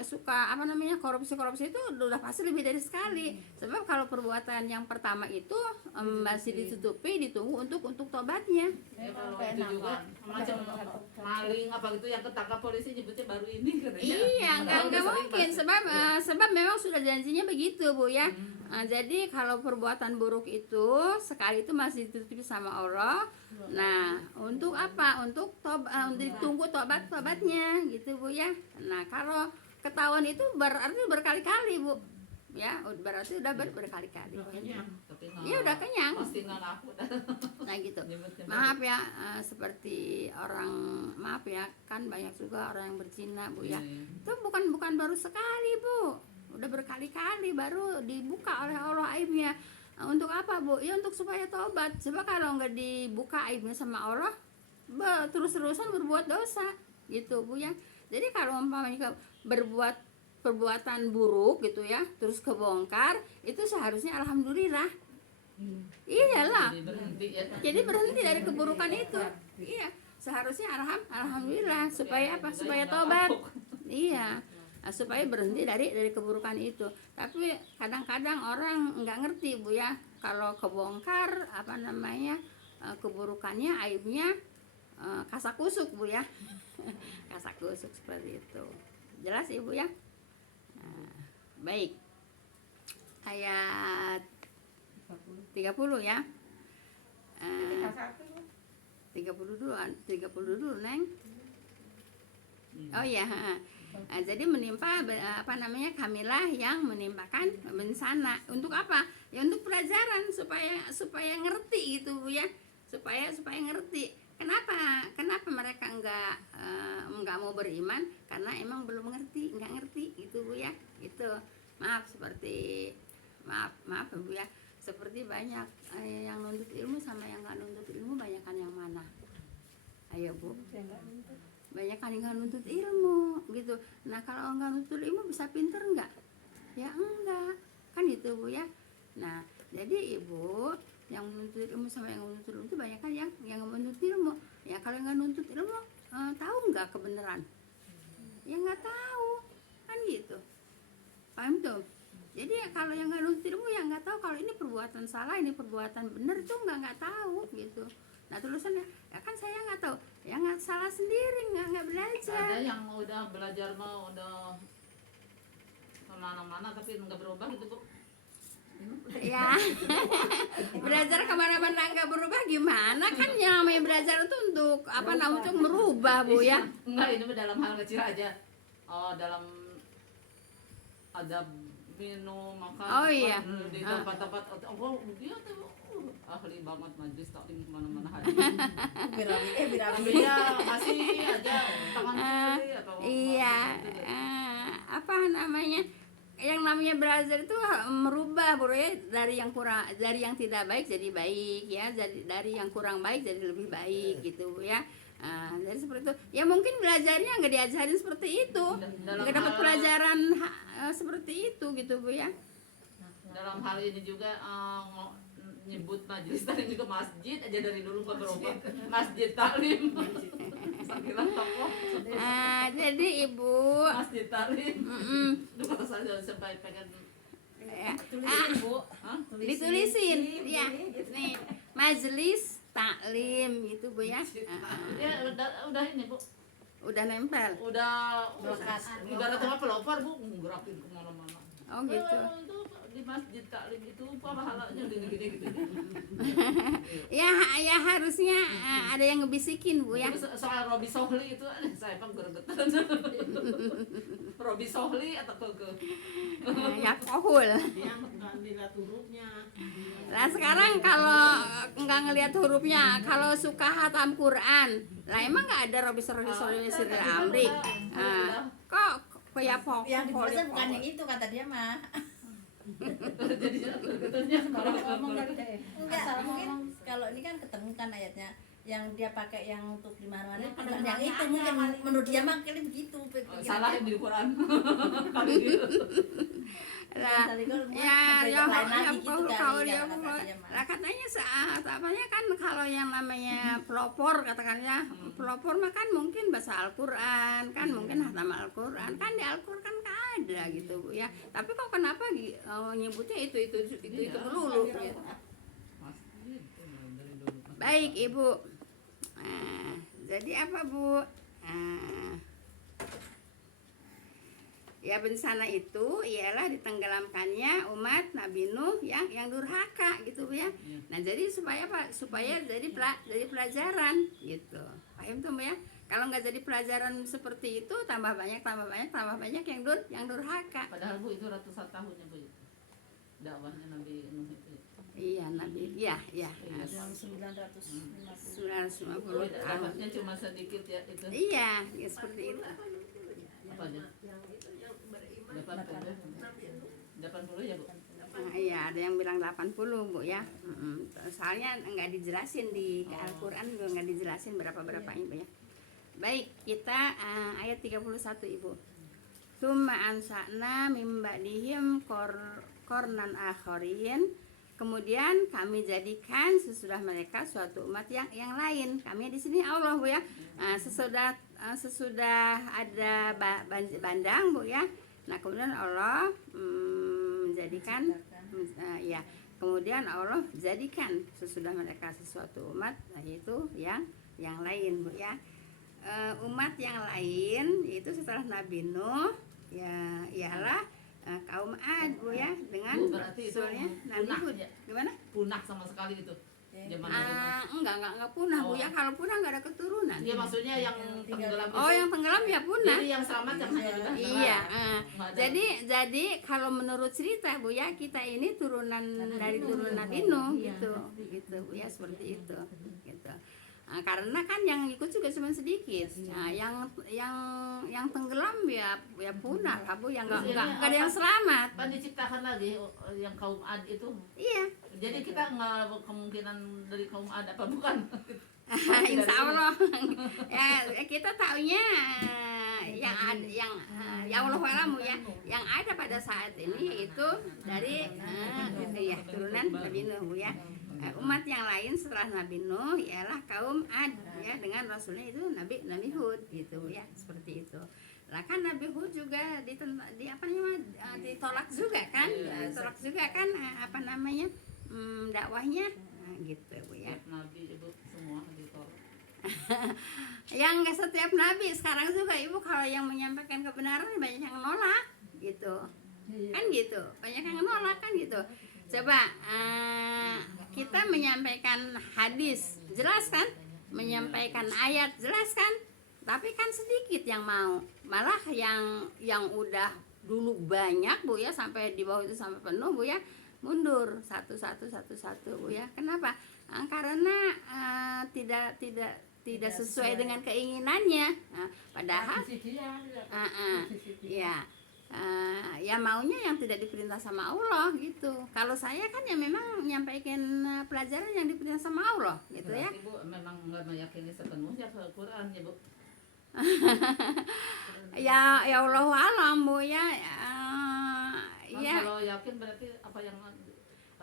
suka korupsi itu udah pasti lebih dari sekali. Sebab kalau perbuatan yang pertama itu masih ditutupi, ditunggu untuk tobatnya. Ya kalau itu juga macam maling apa gitu yang ketangkap polisi nyebutnya baru ini katanya. Iya, nggak mungkin sebab memang sudah janjinya begitu, Bu ya. Jadi kalau perbuatan buruk itu sekali itu masih ditutupi sama Allah. Nah, untuk apa? Untuk ditunggu tobatnya gitu, Bu ya. Nah, kalau ketahuan itu berarti berkali-kali, Bu. Ya, berarti udah berkali-kali. Iya, udah kenyang. Pasti nggak ngaku. Nah, gitu. Maaf ya, seperti maaf ya, kan banyak juga orang yang berzina, Bu ya. Itu bukan baru sekali, Bu. Udah berkali-kali baru dibuka oleh Allah aibnya. Untuk apa, Bu? Ya untuk supaya tobat. Sebab kalau nggak dibuka aibnya sama Allah, terus-terusan berbuat dosa, gitu, Bu ya. Jadi kalau umpamanya berbuat perbuatan buruk gitu ya, terus kebongkar, itu seharusnya alhamdulillah. Iyalah. Jadi berhenti dari keburukan itu. Iya, seharusnya alhamdulillah supaya apa? Supaya tobat. Iya. Supaya berhenti dari keburukan itu. Tapi kadang-kadang orang nggak ngerti, Bu ya, kalau kebongkar keburukannya, aibnya kasakusuk, Bu ya. Kasakusuk seperti itu. Jelas Ibu ya? Baik. Ayat 30 ya. 30 dulu Neng. Oh ya. Jadi menimpa kamilah yang menimpakan bencana. Untuk apa? Ya untuk pelajaran supaya ngerti gitu, Bu ya. Supaya ngerti. Kenapa mereka enggak mau beriman? Karena emang belum enggak ngerti gitu, Bu ya. Itu. Maaf Bu ya. Seperti banyak yang nuntut ilmu sama yang enggak nuntut ilmu, banyakan yang mana? Ayo, Bu. Banyak kan yang nuntut ilmu gitu. Nah, kalau enggak nuntut ilmu bisa pinter enggak? Ya enggak. Kan gitu, Bu ya. Nah, jadi Ibu yang menuntut ilmu sama yang menuntut ilmu itu banyak kan yang menuntut ilmu. Ya kalau yang nuntut ilmu tahu enggak kebenaran? Ya enggak tahu. Kan gitu. Paham tuh? Jadi kalau yang enggak nuntut ilmu ya enggak tahu kalau ini perbuatan salah, ini perbuatan benar itu enggak tahu gitu. Nah, tulisannya ya kan saya nggak tahu, ya nggak salah sendiri, nggak belajar. Ada yang udah belajar udah kemana-mana tapi nggak berubah gitu, Bu. Ya belajar kemana-mana nggak berubah gimana? Kan yang namanya belajar itu untuk untuk merubah, Bu ya. Enggak, ini dalam hal kecil aja. Dalam adab minum makan. Oh iya. Di tempat-tempat dia tuh ahli banget majlis taklim kemana-mana hadir. Dia masih aja tangan kiri atau iya. Yang namanya belajar itu merubah, Bu ya, dari yang tidak baik jadi baik ya, dari yang kurang baik jadi lebih baik gitu, Bu ya. Jadi seperti itu. Ya mungkin belajarnya nggak diajarin seperti itu, nggak dapat pelajaran seperti itu gitu, Bu ya. Dalam hal ini juga nyebut majelis taklim juga masjid aja dari dulu nggak berubah, masjid taklim. Sakiran tokoh. Jadi Ibu. Masjid taklim. Itu kata saya sampai pengen. Tulisin, Bu. Ditulisin, ya. Nih, majelis taklim gitu, Bu ya. Ya udah ini, Bu. Udah nempel. Udah ibaratnya pelopor, Bu, ngerakin kemana-mana. Oh gitu. Itu di masjid taklim itu apa pahalanya gini-gini gitu. Ya harusnya ada yang ngebisikin, Bu ya. Soal Robi Sohli itu saya pun gergetan. Robi Sohli atau ke Ya kohul. Yang nggak dilihat hurufnya. Lah sekarang kalau nggak ngelihat hurufnya, kalau suka hatam Quran, lah emang nggak ada Robi Sohli Amri. Kok kayak Yang dibaca bukan yang itu kata dia mah. jadinya gergetannya kalau Ngomong dari enggak, mungkin kalau ini kan ketemu kan ayatnya yang dia pakai yang untuk di mana-mana bukan yang itu, mungkin menurut dia mah kali begitu. salah yang di Quran. Kali gitu. Lah, ya yang lain lagi gitu kalau kali ya kalau kata dia mah. lah katanya saat apanya kan kalau yang namanya pelopor katakan ya pelopor mah kan mungkin bahasa Al-Qur'an kan mungkin hatam Al-Qur'an kan di Al-Qur'an kan ada gitu Bu ya, tapi kok kenapa nyebutnya itu melulu gitu. Pasti itu dari dulu. Baik Ibu. Nah, jadi apa Bu? Nah, ya bencana itu ialah ditenggelamkannya umat Nabi Nuh yang durhaka gitu Bu ya. Nah jadi supaya apa? Supaya jadi pelajaran gitu. Paham tuh Bu ya? Kalau nggak jadi pelajaran seperti itu tambah banyak yang durhaka. Padahal Bu itu ratusan tahunnya Bu. Dakwahnya Nabi Nuh itu. Iya Nabi, iya. Yang 950. 950 tahun. Dapatnya cuma sedikit ya itu. Iya, ya seperti itu. Apa aja? yang itu yang beriman 80 ya Bu. Nah, iya, ada yang bilang 80 Bu ya. Soalnya nggak dijelasin di Al-Qur'an juga nggak dijelasin berapa-berapanya Bu ya. Baik, kita ayat 31 Ibu. Tsumma ansa'na mim ba'dihim kornan akharin. Kemudian kami jadikan sesudah mereka suatu umat yang lain. Kami di sini Allah Bu ya. Sesudah ada bandang Bu ya. Nah, kemudian Allah menjadikan ya. Kemudian Allah jadikan sesudah mereka sesuatu umat yaitu yang lain Bu ya. Umat yang lain itu setelah Nabi Nuh ya ialah kaum Ad Bu ya dengan Bu, berarti itu rasulnya Nabi punah, Hud. ya? Gimana? Punah sama sekali itu. Zaman Nabi Nuh. Enggak punah Bu Oh. ya. Kalau punah enggak ada keturunan. Iya maksudnya yang tenggelam Oh, itu. yang tenggelam ya punah. Jadi yang selamat yang hanya kita Iya, Nggak ada. jadi kalau menurut cerita Bu ya kita ini turunan dari turunan Nabi Nuh gitu Bu ya seperti itu gitu. Karena kan yang ikut juga cuma sedikit. Nah, yang tenggelam ya punah lah Bu, yang nggak ada yang selamat. Kan diciptakan lagi yang kaum Ad itu. Iya. Jadi kita nggak kemungkinan dari kaum Ad apa bukan? Insya Allah ya kita taunya yang ya Allah alamu ya yang ada pada saat ini itu dari ya turunan Nabi Nuh Bu ya. Umat yang lain setelah Nabi Nuh ialah kaum Ad ya dengan rasulnya itu Nabi Hud gitu ya seperti itu. Lah kan Nabi Hud juga ditolak juga kan apa namanya dakwahnya gitu Bu ya. Nabi Ibu semua ditolak. Yang nggak setiap nabi sekarang juga Ibu kalau yang menyampaikan kebenaran banyak yang nolak gitu kan gitu banyak yang nolak kan gitu. Coba kita menyampaikan hadis jelas kan, menyampaikan ayat jelas kan, tapi kan sedikit yang mau, malah yang udah dulu banyak Bu ya sampai di bawah itu sampai penuh Bu ya mundur satu Bu ya. Kenapa? Karena tidak sesuai dengan keinginannya. Padahal ya maunya yang tidak diperintah sama Allah gitu. Kalau saya kan ya memang menyampaikan pelajaran yang diperintah sama Allah gitu ya. Berarti Bu memang nggak meyakini sepenuhnya Al-Quran ya Bu. Ya Allah alam Bu ya. Ya. Kalau yakin berarti apa yang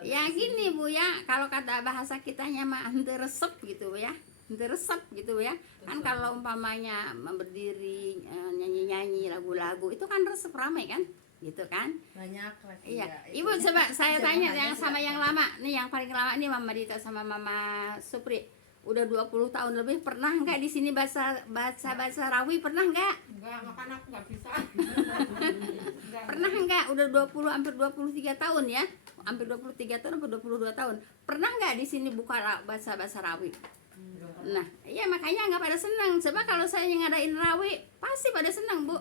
Ya gini Bu ya, kalau kata bahasa kitanya mah henteu resep gitu Bu ya. Henteu resep gitu Bu ya. Kan kalau umpamanya berdiri nyanyi-nyanyi lagu-lagu itu kan resep ramai kan? Gitu kan? Banyak lagi. Iya. ya. Ibu Itu coba kan saya zaman tanya aja yang sudah sama yang banyak. lama nih, yang paling lama nih Mama Dita sama Mama Supri. Udah 20 tahun lebih pernah nggak di sini baca rawi pernah nggak? Enggak, makanya aku nggak bisa. Pernah nggak? Udah 20 hampir 23 tahun ya. Hampir 23 tahun atau 22 tahun. Pernah nggak di sini buka baca rawi? Nah, iya makanya nggak pada senang. Coba kalau saya yang ngadain rawi, pasti pada senang Bu.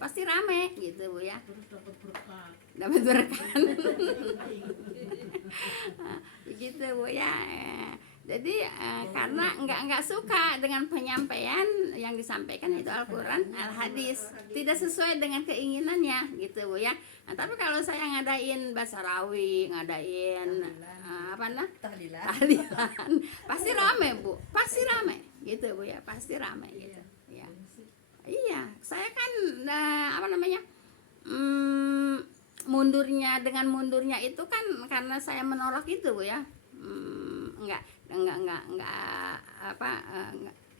Pasti rame gitu Bu ya. Terus dapat berkah. Dapat berkah. Begitu Bu ya. Jadi karena nggak suka dengan penyampaian yang disampaikan itu Al-Quran, Al-Hadis, tidak sesuai dengan keinginannya gitu Bu ya. Nah, tapi kalau saya ngadain bahasa rawi, ngadain Tahlilan. tahlilan, pasti rame Bu, pasti rame gitu Bu ya, pasti rame gitu. Ya. Iya, saya kan dengan mundurnya itu kan karena saya menolak itu Bu ya. Enggak apa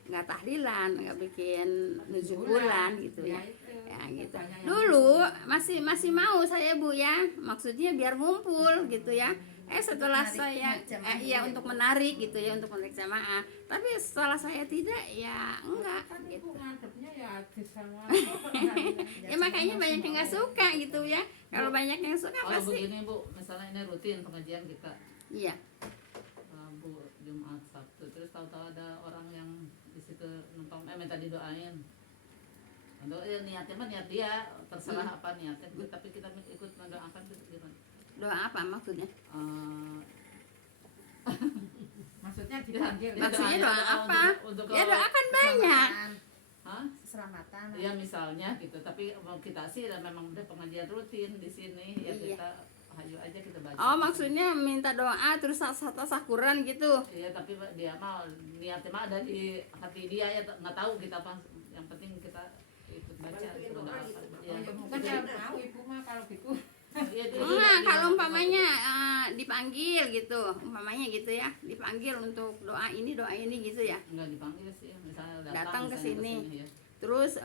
enggak tahlilan, enggak bikin 7 bulan gitu ya. Ya gitu. Dulu masih mau saya Bu ya. Maksudnya biar ngumpul gitu ya. Setelah saya iya untuk menarik gitu ya, untuk menarik jamaah. Tapi setelah saya tidak ya enggak gitu. Ya makanya banyak yang nggak suka gitu ya. Kalau banyak yang suka Kalau pasti. begini Bu, misalnya ini rutin pengajian kita Iya. Rabu, Jumat, Sabtu, terus tahu-tahu ada orang yang di situ numpang minta didoain. Untuk niatnya mah niat dia, terserah apa niatnya, tapi kita ikut mendoakan itu gimana? Doa apa maksudnya? Maksudnya dipanggil. Maksudnya doa apa? Untuk Ya doakan banyak. Hah? Keselamatan. Ya misalnya gitu, tapi kita sih memang udah pengajian rutin di sini ya, Iya. kita hayu aja kita baca. Oh maksudnya minta doa terus sakuran gitu. Iya, tapi dia mah niatnya mah ada di hati dia ya, nggak tahu kita apa, yang penting kita ikut baca Bantuin ikut orang mendoakan. gitu. Iya. Bukan ya tahu ibu mah kalau gitu. Iya, dia- Enggak, dia- kalau umpamanya dipanggil gitu, umpamanya gitu ya, dipanggil untuk doa ini gitu ya. nggak dipanggil sih, misalnya Datang ke misalnya sini. ya. Terus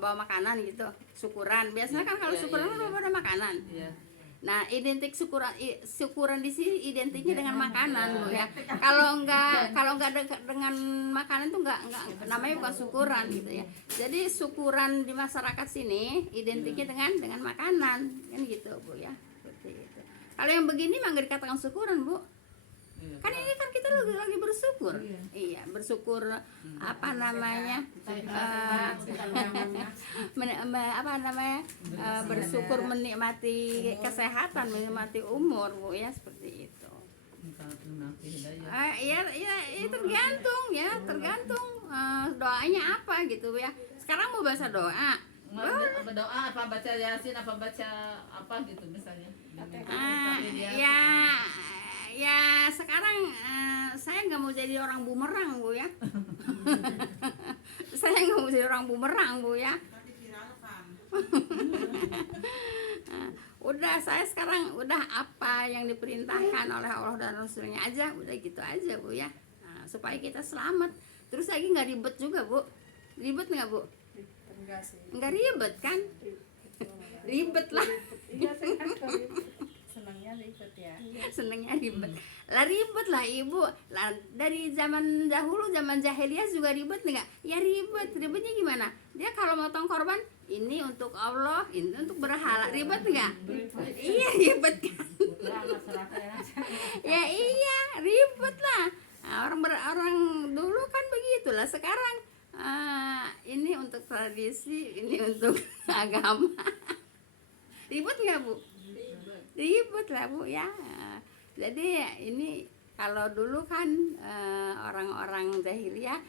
bawa makanan gitu, syukuran. Biasanya kan kalau Iya, syukuran iya, kan iya. ada makanan. Iya. Nah, identik syukuran di sini identiknya dengan makanan Bu ya. Kalau enggak dengan makanan tuh enggak namanya bukan syukuran gitu ya. Jadi syukuran di masyarakat sini identiknya dengan makanan kan gitu Bu ya. Seperti itu. Kalau yang begini mah enggak dikatakan syukuran Bu. Iya. Kan ini kan kita lagi bersyukur. Iya, bersyukur apa namanya? Bersyukur menikmati kesehatan, menikmati umur Bu ya, seperti itu. Minta hidayah. Ya tergantung doanya apa gitu ya. Sekarang mau baca doa. Berdoa apa, baca Yasin apa, baca apa gitu misalnya. Tapi dia Ya sekarang saya nggak mau jadi orang bumerang Bu ya. Saya nggak mau jadi orang bumerang Bu ya. Udah saya sekarang udah apa yang diperintahkan oleh Allah dan Rasulnya aja, udah gitu aja Bu ya. Supaya kita selamat. Terus lagi nggak ribet juga Bu. Ribet nggak Bu? Enggak sih. Nggak ribet kan? Ribet lah. Senangnya ribet ya. Senengnya ribet lah, ribet lah Ibu lah. Dari zaman dahulu, zaman jahiliyah juga ribet nggak? Ya ribetnya gimana? Dia kalau motong korban ini untuk Allah, ini untuk berhala, ribet nggak? Iya ribet kan? Ya iya ribet lah. Orang dulu kan begitulah. Sekarang ini untuk tradisi, ini untuk agama. Ribet nggak Bu? Ribet lah Bu ya. Jadi ini kalau dulu kan orang-orang jahiliyah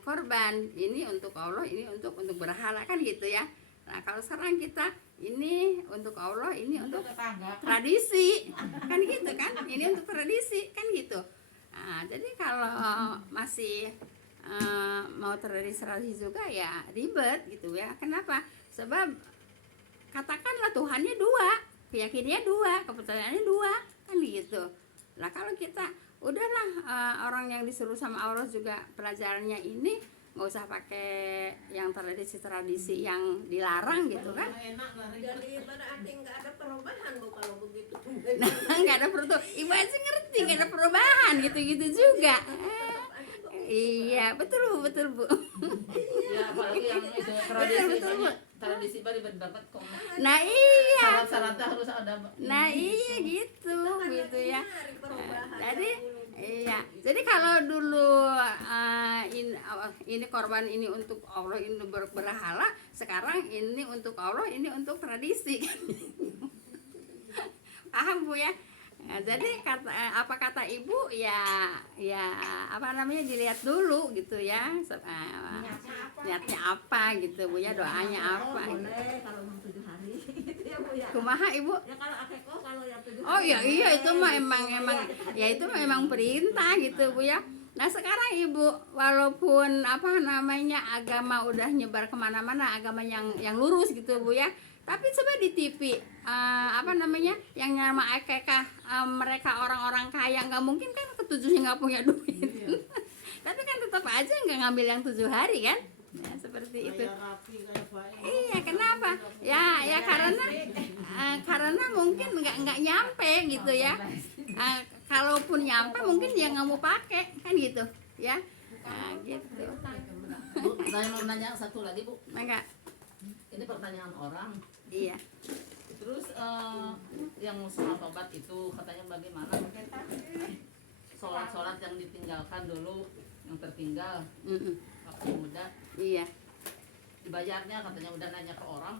korban ini untuk Allah, ini untuk berhala kan gitu ya. Nah kalau sekarang kita ini untuk Allah, ini untuk tradisi kan gitu kan. Ini untuk tradisi kan gitu. Nah, jadi kalau masih mau tradisi juga ya ribet gitu ya. Kenapa? Sebab katakanlah Tuhannya dua, keyakinannya dua, kepercayaannya dua kan gitu. Lah kalau kita udahlah orang yang disuruh sama Allah juga pelajarannya ini nggak usah pakai yang tradisi yang dilarang gitu kan. Jadi berarti nggak ada perubahan Bu kalau begitu. Nah nggak ada perubahan, Ibu aja ngerti nggak ada perubahan gitu juga. Iya betul Bu. ya apalagi yang itu tradisi ribet banget kok. Nah iya. Syarat-syaratnya harus ada. Nah iya gitu ya. Nyari perubahan. Jadi iya. Jadi kalau dulu ini korban ini untuk Allah, ini berhala, sekarang ini untuk Allah, ini untuk tradisi. Paham Bu ya? Nah, jadi apa kata Ibu ya apa namanya dilihat dulu gitu ya. Niatnya apa gitu Bu ya, doanya apa gitu. Boleh kalau mau 7 hari gitu ya Bu ya. Kumaha Ibu? Ya kalau akeko kalau yang 7 hari. Oh iya itu mah emang ya itu memang perintah gitu Bu ya. Nah sekarang Ibu walaupun apa namanya agama udah nyebar kemana-mana, agama yang lurus gitu Bu ya, Tapi coba di TV apa namanya yang nama akekah mereka orang-orang kaya, nggak mungkin kan ketujuhnya nggak punya duit. Tapi kan tetap aja nggak ngambil yang 7 hari kan, ya, seperti itu. Kayak rapi, kayak baik. Iya, kenapa? Ya karena mungkin nggak nyampe gitu ya. Kalaupun nyampe mungkin dia nggak mau pakai kan gitu ya. Gitu. Bu, saya mau nanya satu lagi Bu. Maka Ini pertanyaan orang. iya. Terus yang sholat tobat itu katanya bagaimana? Sholat yang ditinggalkan dulu, yang tertinggal waktu muda, Iya. dibayarnya katanya udah nanya ke orang,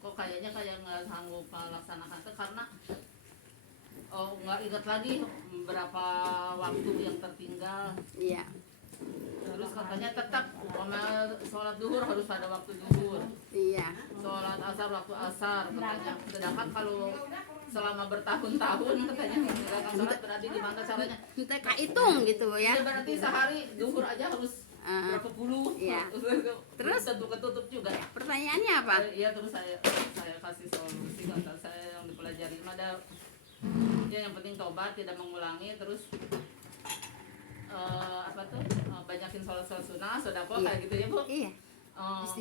kok kayaknya kayak nggak sanggup melaksanakan itu karena nggak ingat lagi berapa waktu yang tertinggal. Iya. Terus katanya tetap sholat duhur harus pada waktu duhur, Iya. sholat asar waktu asar katanya. Sedangkan kalau selama bertahun-tahun katanya mengerjakan sholat berarti gimana caranya? Kita hitung gitu ya. Ya berarti sehari duhur aja harus berapa puluh. Iya. Terus tentu ketutup juga. Pertanyaannya apa? Iya, terus saya kasih solusi kata saya yang dipelajari ada ya yang penting tobat, tidak mengulangi, terus banyakin sholat sunnah, sedekah kayak gitu ya Bu. Iya.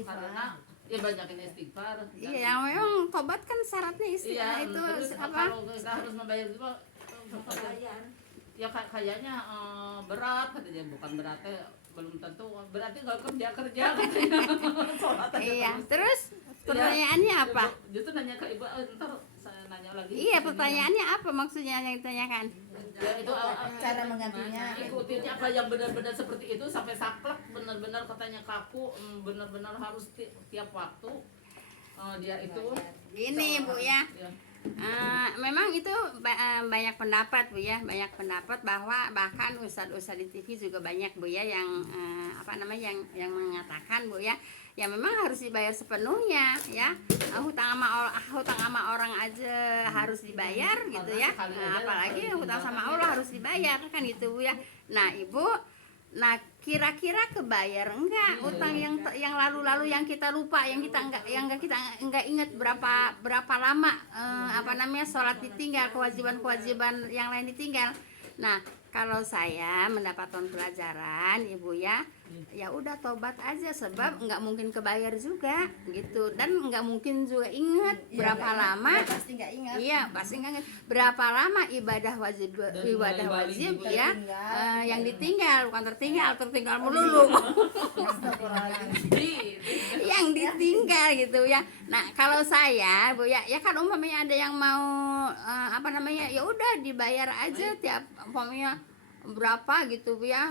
Karena ya banyakin istighfar. Iya, yang memang tobat kan syaratnya istilah Iya, itu terus apa? kalau kita harus membayar itu ya kayaknya berat katanya, bukan beratnya belum tentu berarti nggak kerja katanya. Sholat aja Iya. terus. Terus pertanyaannya Ya, apa? justru nanya ke ibu, ntar saya nanya lagi. Iya, pertanyaannya apa maksudnya yang ditanyakan? Ya, itu Cara menggantinya. ikutinnya apa yang benar-benar seperti itu sampai saklek, benar-benar katanya kaku, benar-benar harus tiap waktu dia itu. Gini Bu ya. Ya. Memang itu banyak pendapat Bu ya, banyak pendapat bahwa bahkan ustadz-ustadz di TV juga banyak Bu ya yang apa namanya yang mengatakan Bu ya, ya memang harus dibayar sepenuhnya ya. Hutang sama orang aja harus dibayar gitu ya. Apalagi hutang sama Allah harus dibayar kan gitu Bu ya. Nah Ibu, kira-kira kebayar enggak utang yang lalu-lalu yang kita lupa, yang kita enggak ingat berapa lama apa namanya sholat ditinggal, kewajiban yang lain ditinggal. Nah, kalau saya mendapatkan pelajaran Ibu ya, ya udah tobat aja sebab nggak mungkin kebayar juga gitu, dan nggak mungkin juga ingat berapa lama. Pasti nggak ingat. Iya, pasti nggak ingat berapa lama ibadah wajib ya yang ditinggal, bukan tertinggal melulu. Yang ditinggal gitu ya. Nah, kalau saya Bu ya kan umpamanya ada yang mau apa namanya, ya udah dibayar aja tiap umpamanya berapa gitu Bu ya,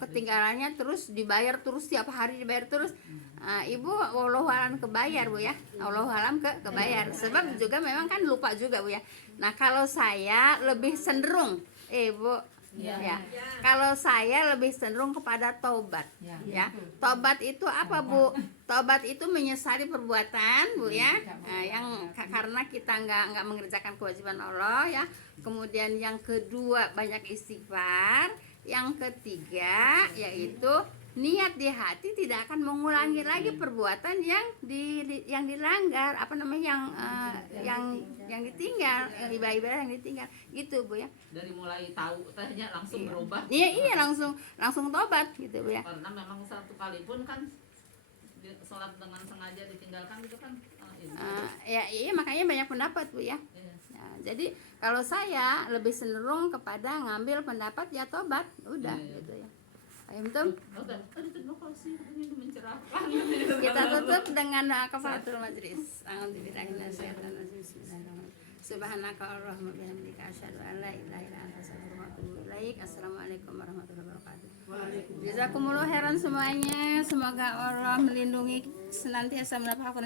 ketinggalannya terus dibayar terus, tiap hari dibayar terus. Ibu wallahualam kebayar Bu ya, wallahualam kebayar sebab juga memang kan lupa juga Bu ya. Nah, kalau saya lebih cenderung Bu ya, kalau saya lebih cenderung kepada tobat ya. Tobat itu apa Bu? Tobat itu menyesali perbuatan Bu ya, yang karena kita nggak mengerjakan kewajiban Allah ya. Kemudian yang kedua banyak istighfar. Yang ketiga yaitu niat di hati tidak akan mengulangi lagi perbuatan yang dilanggar, apa namanya yang ditinggal, yang ibadah yang ditinggal gitu Bu ya. Dari mulai tahu tanya langsung berubah. Iya langsung tobat gitu Bu ya. Karena memang satu kali pun kan sholat dengan sengaja ditinggalkan itu kan iya makanya banyak pendapat Bu ya. Nah, jadi kalau saya lebih cenderung kepada ngambil pendapat ya tobat udah gitu ya. Ayo betul. Terima kasih ini mencerahkan. Kita tutup dengan doa kafaratul majlis. Bismillahirrahmanirrahim. Subhanaka Allahumma bihamdika asyhadu an la ilaha illa anta astaghfiruka wa atubu ilaik. Assalamualaikum warahmatullahi wabarakatuh. Jazakumullah khairan semuanya. Semoga Allah melindungi senantiasa mendapatkan